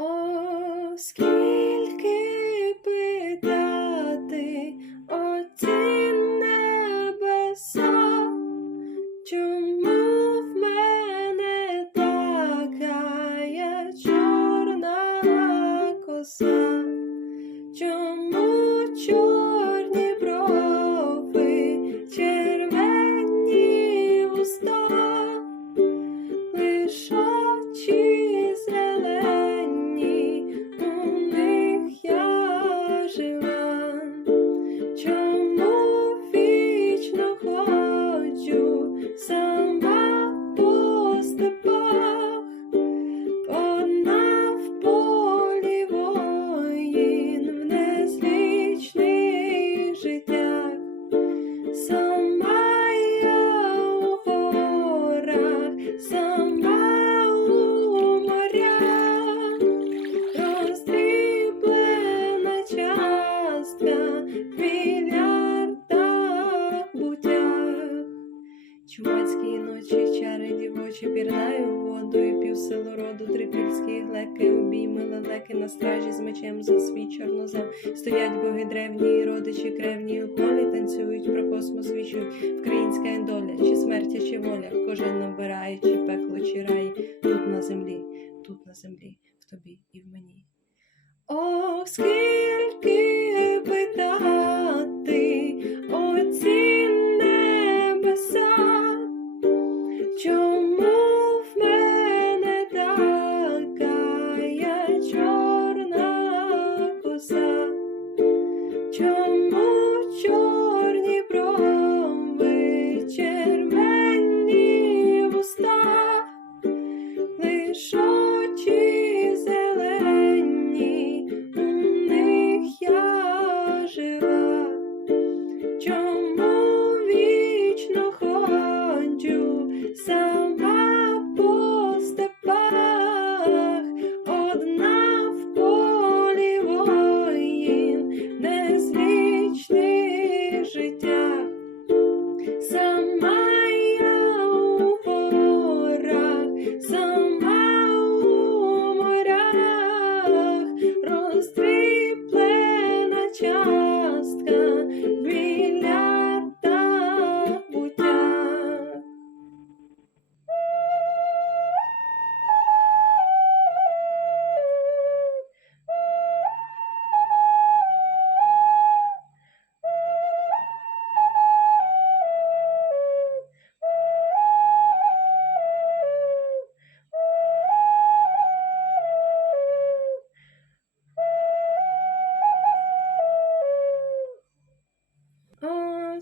О, скільки питати оці небеса, чому в мене така є чорна коса? Чому чорні брови, червені вуста? Лиш частка в мільярдах буттях. Чумацькі ночі, чари дівочі, пірнаю воду і півсилу роду, трипільські глеки, обійми лелеки на стражі з мечем за свій чорнозем. Стоять боги древні, родичі кревні у полі, танцюють про космос вічують. Українська доля, чи смерть, чи воля, кожен набирає, чи пекло, чи рай, тут на землі, тут на землі, в тобі і в мені. О, скільки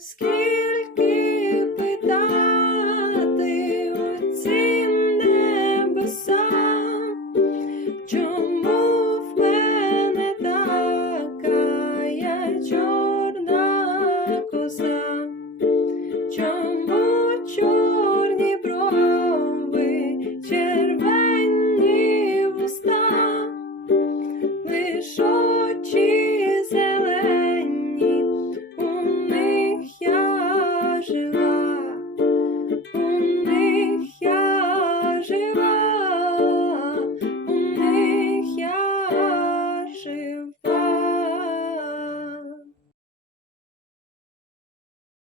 skin. You.